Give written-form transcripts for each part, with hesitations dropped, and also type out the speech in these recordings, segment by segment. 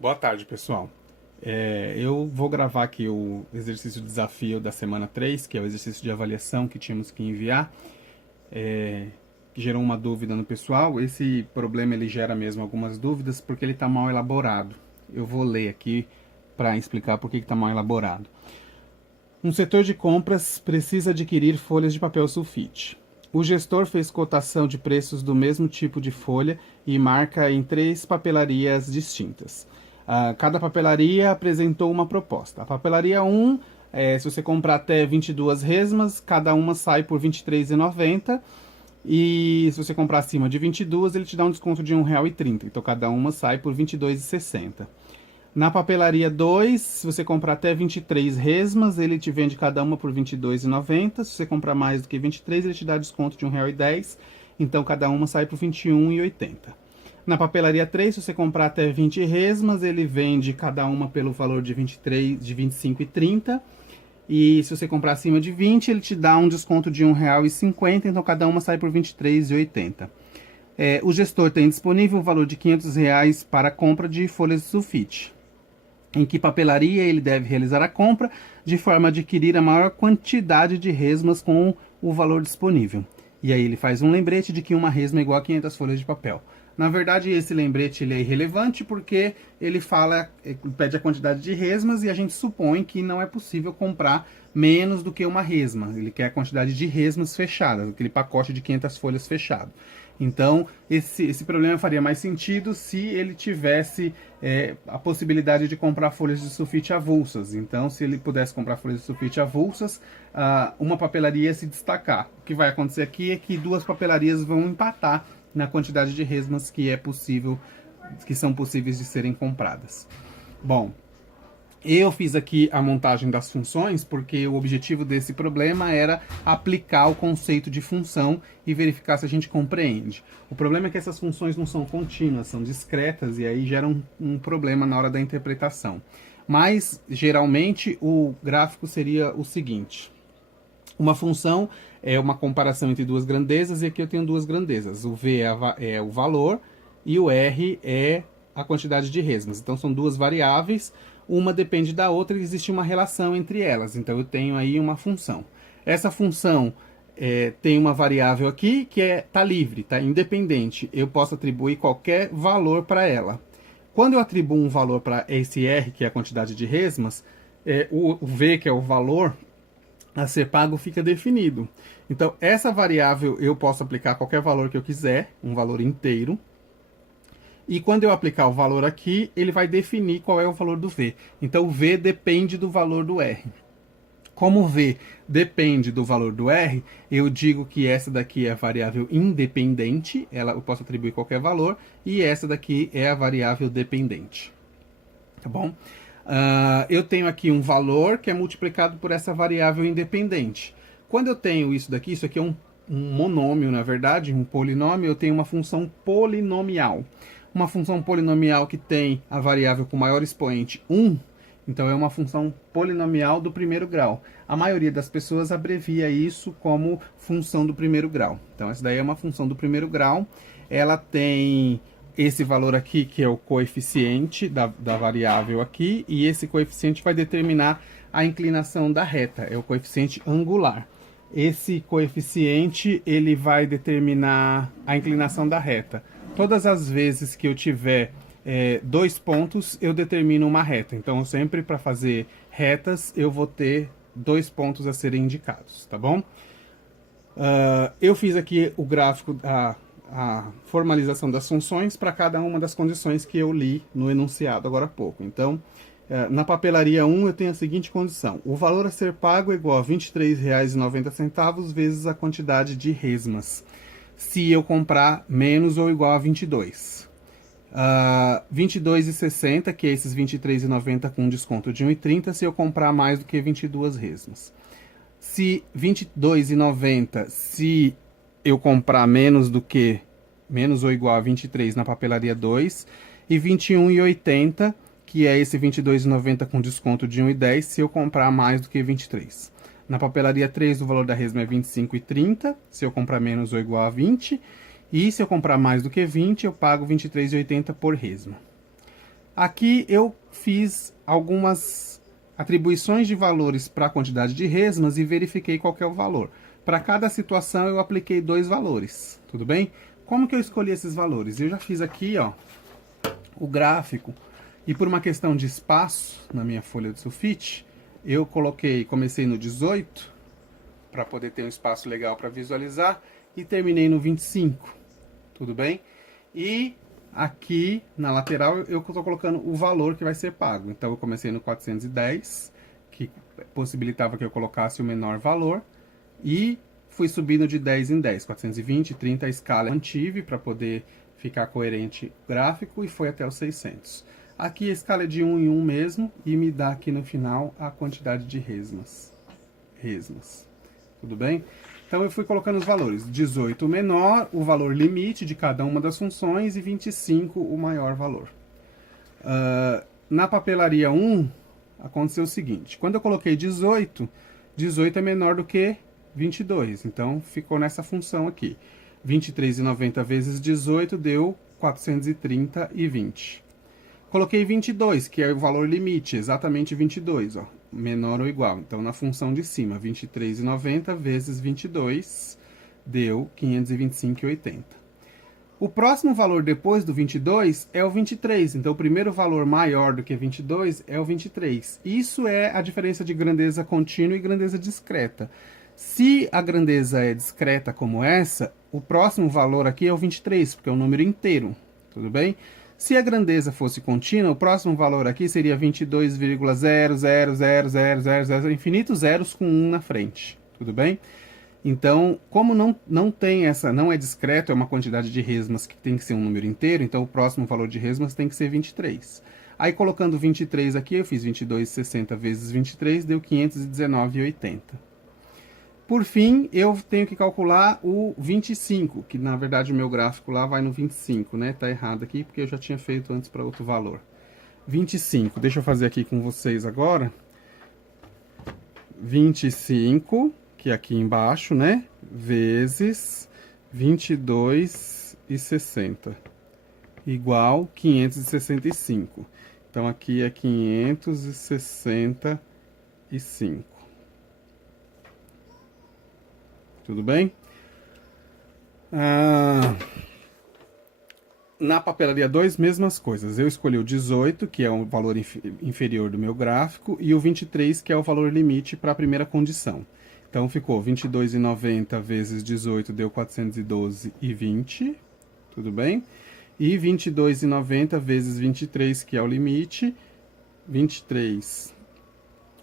Boa tarde, pessoal. Eu vou gravar aqui o exercício desafio da semana 3, que é o exercício de avaliação que tínhamos que enviar, que gerou uma dúvida no pessoal. Esse problema ele gera mesmo algumas dúvidas porque ele está mal elaborado. Eu vou ler aqui para explicar por que está mal elaborado. Um setor de compras precisa adquirir folhas de papel sulfite. O gestor fez cotação de preços do mesmo tipo de folha e marca em 3 papelarias distintas. Cada papelaria apresentou uma proposta. A papelaria 1, se você comprar até 22 resmas, cada uma sai por R$ 23,90. E se você comprar acima de 22, ele te dá um desconto de R$ 1,30. Então cada uma sai por R$ 22,60. Na papelaria 2, se você comprar até 23 resmas, ele te vende cada uma por R$ 22,90. Se você comprar mais do que 23, ele te dá desconto de R$ 1,10. Então cada uma sai por R$ 21,80. Na papelaria 3, se você comprar até 20 resmas, ele vende cada uma pelo valor de 23, de 25,30. E se você comprar acima de 20, ele te dá um desconto de R$ 1,50. Então cada uma sai por R$ 23,80. O gestor tem disponível o valor de R$ 500 para compra de folhas de sulfite. Em que papelaria ele deve realizar a compra, de forma a adquirir a maior quantidade de resmas com o valor disponível. E aí ele faz um lembrete de que uma resma é igual a 500 folhas de papel. Na verdade, esse lembrete ele é irrelevante porque ele pede a quantidade de resmas e a gente supõe que não é possível comprar menos do que uma resma. Ele quer a quantidade de resmas fechadas, aquele pacote de 500 folhas fechado. Então, esse problema faria mais sentido se ele tivesse a possibilidade de comprar folhas de sulfite avulsas. Então, se ele pudesse comprar folhas de sulfite avulsas, uma papelaria ia se destacar. O que vai acontecer aqui é que duas papelarias vão empatar na quantidade de resmas que são possíveis de serem compradas. Bom, eu fiz aqui a montagem das funções porque o objetivo desse problema era aplicar o conceito de função e verificar se a gente compreende. O problema é que essas funções não são contínuas, são discretas e aí geram um problema na hora da interpretação. Mas, geralmente, o gráfico seria o seguinte. Uma função é uma comparação entre duas grandezas e aqui eu tenho duas grandezas. O V é o valor e o R é a quantidade de resmas. Então são duas variáveis, uma depende da outra e existe uma relação entre elas. Então eu tenho aí uma função. Essa função tem uma variável aqui que está livre, está independente. Eu posso atribuir qualquer valor para ela. Quando eu atribuo um valor para esse R, que é a quantidade de resmas, o V, que é o valor a ser pago, fica definido. Então, essa variável eu posso aplicar qualquer valor que eu quiser, um valor inteiro. E quando eu aplicar o valor aqui, ele vai definir qual é o valor do V. Então, o V depende do valor do R. Como o V depende do valor do R, eu digo que essa daqui é a variável independente, eu posso atribuir qualquer valor, e essa daqui é a variável dependente. Tá bom? Eu tenho aqui um valor que é multiplicado por essa variável independente. Quando eu tenho isso aqui é um monômio, na verdade, um polinômio, eu tenho uma função polinomial. Uma função polinomial que tem a variável com maior expoente 1, então é uma função polinomial do primeiro grau. A maioria das pessoas abrevia isso como função do primeiro grau. Então essa daí é uma função do primeiro grau. Ela tem esse valor aqui, que é o coeficiente da variável aqui, e esse coeficiente vai determinar a inclinação da reta, é o coeficiente angular. Esse coeficiente, ele vai determinar a inclinação da reta. Todas as vezes que eu tiver 2 pontos, eu determino uma reta. Então, sempre para fazer retas, eu vou ter 2 pontos a serem indicados, tá bom? Eu fiz aqui o gráfico, a formalização das funções para cada uma das condições que eu li no enunciado agora há pouco. Então, na papelaria 1 eu tenho a seguinte condição. O valor a ser pago é igual a R$ 23,90 vezes a quantidade de resmas. Se eu comprar menos ou igual a 22. 22,60, que é esses 23,90 com desconto de 1,30 se eu comprar mais do que 22 resmas. Se 22,90 se eu comprar menos ou igual a 23 na papelaria 2, e 21,80, que é esse 22,90 com desconto de 1,10 se eu comprar mais do que 23. Na papelaria 3, o valor da resma é 25,30, se eu comprar menos ou igual a 20, e se eu comprar mais do que 20, eu pago 23,80 por resma. Aqui eu fiz algumas atribuições de valores para a quantidade de resmas e verifiquei qual que é o valor. Para cada situação eu apliquei 2 valores, tudo bem? Como que eu escolhi esses valores? Eu já fiz aqui, ó, o gráfico, e por uma questão de espaço na minha folha de sulfite, eu comecei no 18 para poder ter um espaço legal para visualizar e terminei no 25, tudo bem? E aqui na lateral eu estou colocando o valor que vai ser pago. Então eu comecei no 410, que possibilitava que eu colocasse o menor valor, e fui subindo de 10 em 10, 420, 30 a escala eu mantive para poder ficar coerente o gráfico e foi até os 600. Aqui a escala é de 1 em 1 mesmo e me dá aqui no final a quantidade de resmas. Tudo bem? Então eu fui colocando os valores, 18 o menor, o valor limite de cada uma das funções e 25 o maior valor. Na papelaria 1, aconteceu o seguinte, quando eu coloquei 18, 18 é menor do que 22, então ficou nessa função aqui. 23,90 vezes 18 deu 430,20. Coloquei 22, que é o valor limite, exatamente 22, ó, menor ou igual. Então, na função de cima, 23,90 vezes 22 deu 525,80. O próximo valor depois do 22 é o 23. Então, o primeiro valor maior do que 22 é o 23. Isso é a diferença de grandeza contínua e grandeza discreta. Se a grandeza é discreta como essa, o próximo valor aqui é o 23, porque é um número inteiro, tudo bem? Se a grandeza fosse contínua, o próximo valor aqui seria 22,0000000, infinitos zeros com 1 na frente, tudo bem? Então, como não tem essa, não é discreto, é uma quantidade de resmas que tem que ser um número inteiro, então o próximo valor de resmas tem que ser 23. Aí, colocando 23 aqui, eu fiz 22,60 vezes 23, deu 519,80. Por fim, eu tenho que calcular o 25, que na verdade o meu gráfico lá vai no 25, né? Tá errado aqui, porque eu já tinha feito antes para outro valor. 25, deixa eu fazer aqui com vocês agora. 25, que é aqui embaixo, né? Vezes 22,60, igual 565. Então, aqui é 565. Tudo bem? Na papelaria 2, mesmas coisas. Eu escolhi o 18, que é o valor inferior do meu gráfico, e o 23, que é o valor limite para a primeira condição. Então, ficou 22,90 vezes 18 deu 412,20, tudo bem? E 22,90 vezes 23, que é o limite, 23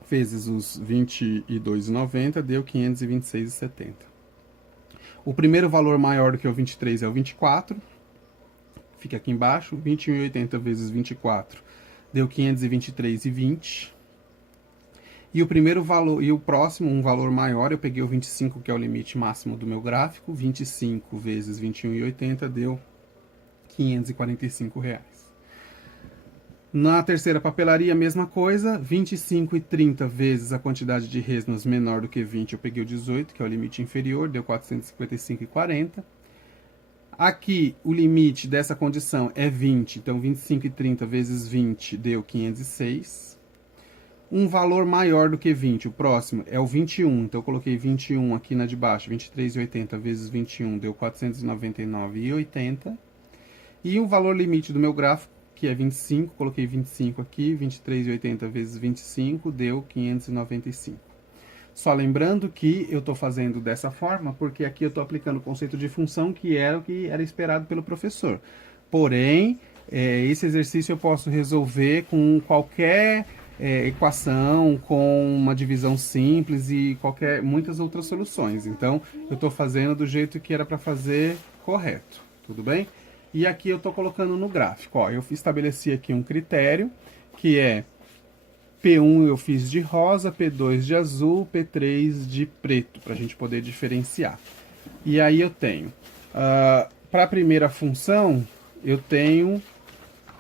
vezes os 22,90 deu 526,70. O primeiro valor maior do que o 23 é o 24, fica aqui embaixo, 21,80 vezes 24 deu 523,20. E o primeiro valor, e o próximo, um valor maior, eu peguei o 25, que é o limite máximo do meu gráfico, 25 vezes 21,80 deu R$545. Na terceira papelaria, a mesma coisa, 25,30 vezes a quantidade de resmas menor do que 20, eu peguei o 18, que é o limite inferior, deu 455,40. Aqui, o limite dessa condição é 20, então 25,30 vezes 20 deu 506. Um valor maior do que 20, o próximo é o 21, então eu coloquei 21 aqui na de baixo, 23,80 vezes 21 deu 499,80. E o valor limite do meu gráfico, que é 25, coloquei 25 aqui, 23,80 vezes 25 deu 595. Só lembrando que eu estou fazendo dessa forma, porque aqui eu estou aplicando o conceito de função, que era o que era esperado pelo professor. Porém, esse exercício eu posso resolver com qualquer equação, com uma divisão simples e muitas outras soluções. Então, eu estou fazendo do jeito que era para fazer correto, tudo bem? E aqui eu estou colocando no gráfico, ó, eu estabeleci aqui um critério, que é P1 eu fiz de rosa, P2 de azul, P3 de preto, para a gente poder diferenciar. E aí eu tenho, para a primeira função, eu tenho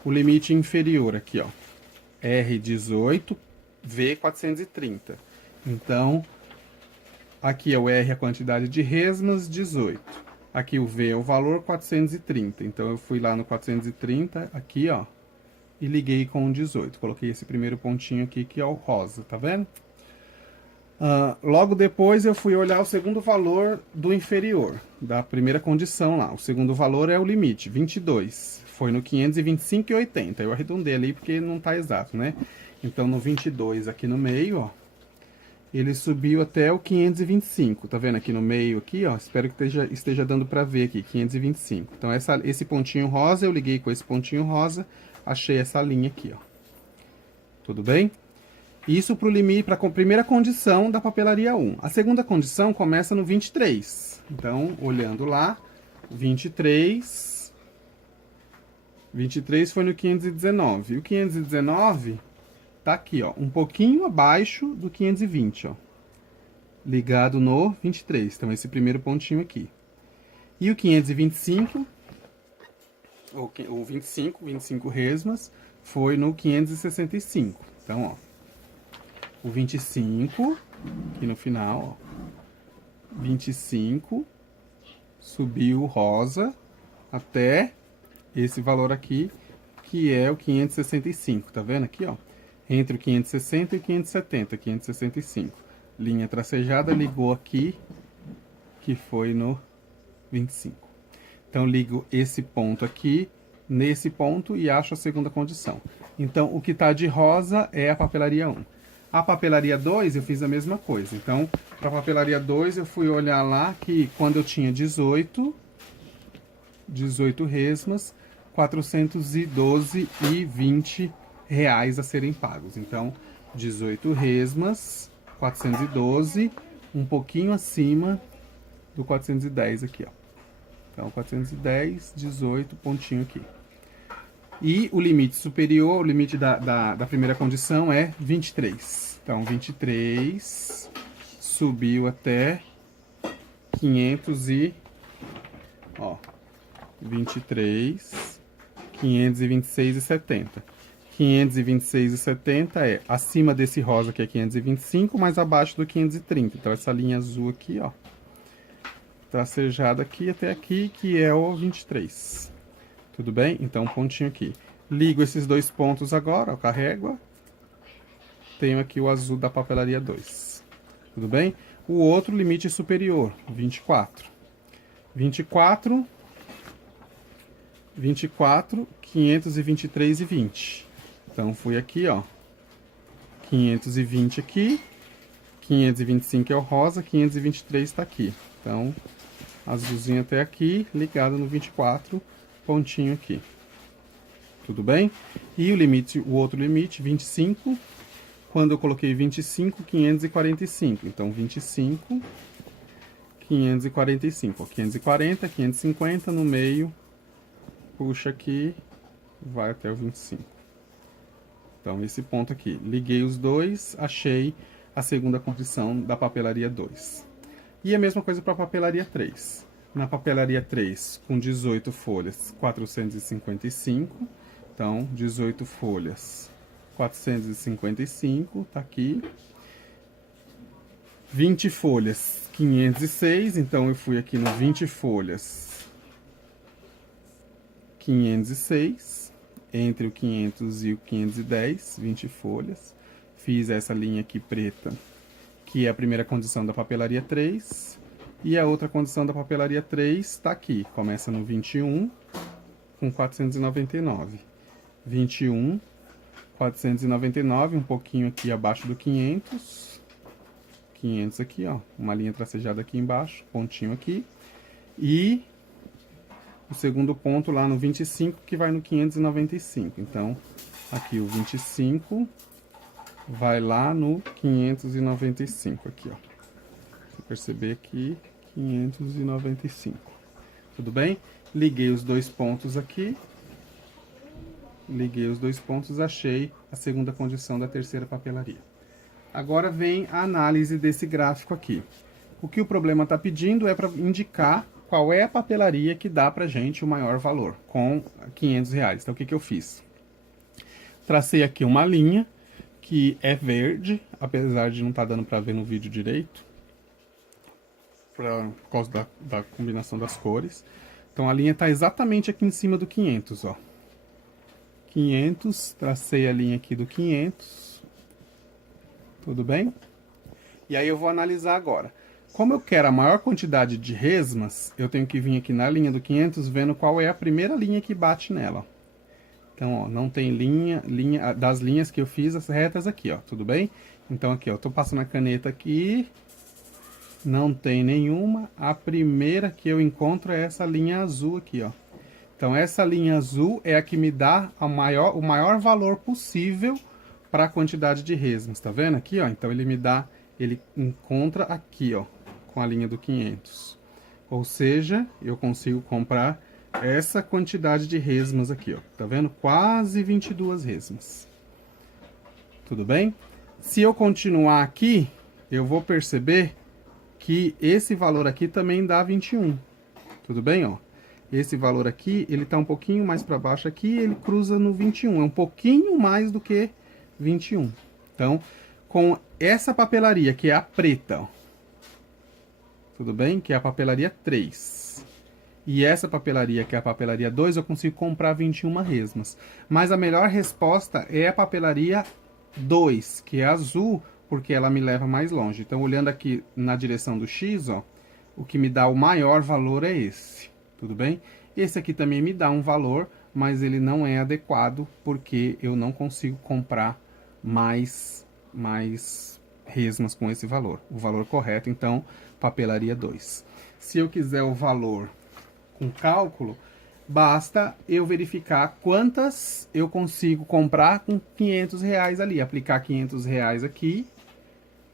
o limite inferior aqui, ó, R18, V430. Então, aqui é o R, a quantidade de resmas, 18. Aqui o V é o valor, 430. Então, eu fui lá no 430, aqui, ó, e liguei com o 18. Coloquei esse primeiro pontinho aqui, que é o rosa, tá vendo? Logo depois eu fui olhar o segundo valor do inferior, da primeira condição lá. O segundo valor é o limite, 22. Foi no 525,80. Eu arredondei ali porque não tá exato, né? Então no 22 aqui no meio, ó, ele subiu até o 525. Tá vendo aqui no meio aqui, ó? Espero que esteja dando para ver aqui, 525. Então esse pontinho rosa, eu liguei com esse pontinho rosa, achei essa linha aqui, ó. Tudo bem? Isso para o limite, para a primeira condição da papelaria 1. A segunda condição começa no 23. Então, olhando lá, 23 foi no 519. E o 519 tá aqui, ó, um pouquinho abaixo do 520, ó. Ligado no 23. Então, esse primeiro pontinho aqui. E o 525, o 25 resmas, foi no 565. Então, ó, o 25, aqui no final, ó, 25, subiu rosa até esse valor aqui, que é o 565, tá vendo aqui, ó? Entre o 560 e o 570, 565. Linha tracejada, ligou aqui, que foi no 25. Então, ligo esse ponto aqui, nesse ponto, e acho a segunda condição. Então, o que tá de rosa é a papelaria 1. A papelaria 2 eu fiz a mesma coisa. Então, para a papelaria 2 eu fui olhar lá que quando eu tinha 18 resmas, 412,20 reais a serem pagos. Então, 18 resmas, 412, um pouquinho acima do 410 aqui, ó. Então, 410, 18, pontinho aqui. E o limite superior, o limite da primeira condição é 23. Então, 23 subiu até 500 e... Ó, 23, 526,70. 526,70 é acima desse rosa que é 525, mas abaixo do 530. Então, essa linha azul aqui, ó, tracejada aqui até aqui, que é o 23. Tudo bem? Então, pontinho aqui. Ligo esses dois pontos agora, ó, carrego. Tenho aqui o azul da papelaria 2. Tudo bem? O outro limite superior, 24. 24, 523,20. Então, fui aqui, ó. 520 aqui. 525 é o rosa, 523 está aqui. Então, azulzinho até aqui, ligado no 24, pontinho aqui. Tudo bem? E o limite, o outro limite, 25. Quando eu coloquei 25, 545. Então, 25, 545. Ó, 540, 550 no meio. Puxa aqui, vai até o 25. Então, esse ponto aqui. Liguei os dois, achei a segunda condição da papelaria 2. E a mesma coisa para a papelaria 3. Na papelaria 3, com 18 folhas, 455. Então, 18 folhas, 455, tá aqui. 20 folhas, 506. Então, eu fui aqui no 20 folhas, 506. Entre o 500 e o 510, 20 folhas. Fiz essa linha aqui preta, que é a primeira condição da papelaria 3. E a outra condição da papelaria 3 está aqui. Começa no 21, com 499. 21, 499, um pouquinho aqui abaixo do 500. 500 aqui, ó. Uma linha tracejada aqui embaixo, pontinho aqui. E o segundo ponto lá no 25, que vai no 595. Então, aqui o 25 vai lá no 595 aqui, ó. Você perceber aqui, 595. Tudo bem? Liguei os dois pontos aqui. Liguei os dois pontos, achei a segunda condição da terceira papelaria. Agora vem a análise desse gráfico aqui. O que o problema está pedindo é para indicar qual é a papelaria que dá pra gente o maior valor, com 500 reais. Então, o que eu fiz? Tracei aqui uma linha que é verde, apesar de não estar dando para ver no vídeo direito, por causa da combinação das cores. Então, a linha está exatamente aqui em cima do 500, ó. 500, tracei a linha aqui do 500, tudo bem? E aí eu vou analisar agora. Como eu quero a maior quantidade de resmas, eu tenho que vir aqui na linha do 500, vendo qual é a primeira linha que bate nela. Então, ó, não tem linha das linhas que eu fiz, as retas aqui, ó, tudo bem? Então aqui, ó, tô passando a caneta aqui, não tem nenhuma. A primeira que eu encontro é essa linha azul aqui, ó. Então essa linha azul é a que me dá o maior valor possível para a quantidade de resmas, tá vendo aqui, ó? Então ele encontra aqui, ó, com a linha do 500. Ou seja, eu consigo comprar essa quantidade de resmas aqui, ó. Tá vendo? Quase 22 resmas. Tudo bem? Se eu continuar aqui, eu vou perceber que esse valor aqui também dá 21. Tudo bem, ó? Esse valor aqui, ele tá um pouquinho mais para baixo aqui, ele cruza no 21. É um pouquinho mais do que 21. Então, com essa papelaria, que é a preta, ó, tudo bem? Que é a papelaria 3. E essa papelaria, que é a papelaria 2, eu consigo comprar 21 resmas. Mas a melhor resposta é a papelaria 2, que é azul, porque ela me leva mais longe. Então, olhando aqui na direção do X, ó, o que me dá o maior valor é esse. Tudo bem? Esse aqui também me dá um valor, mas ele não é adequado, porque eu não consigo comprar mais resmas com esse valor. O valor correto, então, papelaria 2. Se eu quiser o valor com cálculo, basta eu verificar quantas eu consigo comprar com 500 reais ali. Aplicar 500 reais aqui,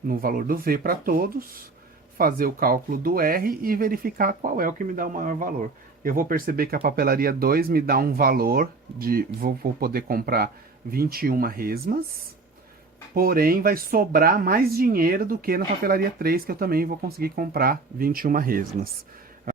no valor do V para todos, fazer o cálculo do R e verificar qual é o que me dá o maior valor. Eu vou perceber que a papelaria 2 me dá um valor de... Vou poder comprar 21 resmas, porém vai sobrar mais dinheiro do que na papelaria 3, que eu também vou conseguir comprar 21 resmas.